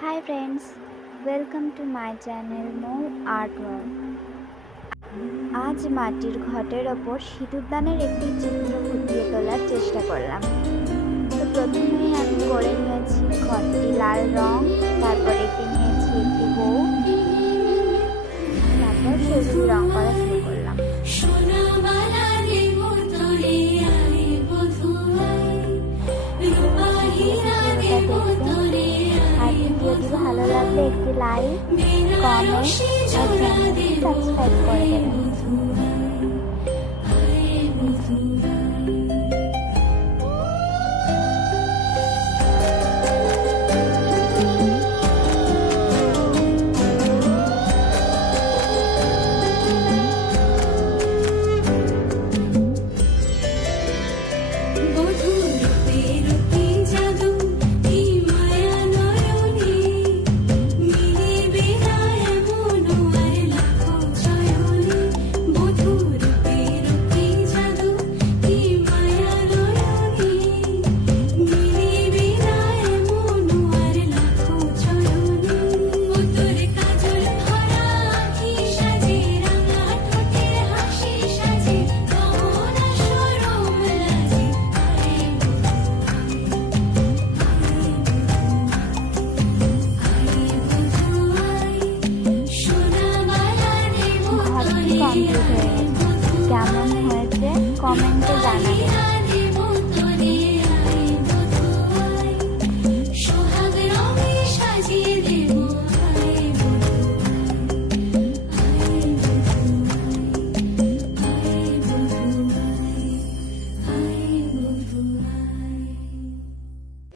Hi friends, welcome to my channel More Art World. আজ মাটির ঘটের ওপর সিঁদুরদানের একটি চিত্র ফুটিয়ে তোলার চেষ্টা করলাম। তো প্রথমেই আমি করে নিয়েছি ঘরটি লাল রং, তারপর এঁকে নিয়েছি একটি বউ, তারপর সেগুলি রং করা শুরু করলাম। আর ভিডিওটি ভালো লাগলে একটি লাইক, কমেন্ট আর চ্যানেলটি সাবস্ক্রাইব করে দেবেন।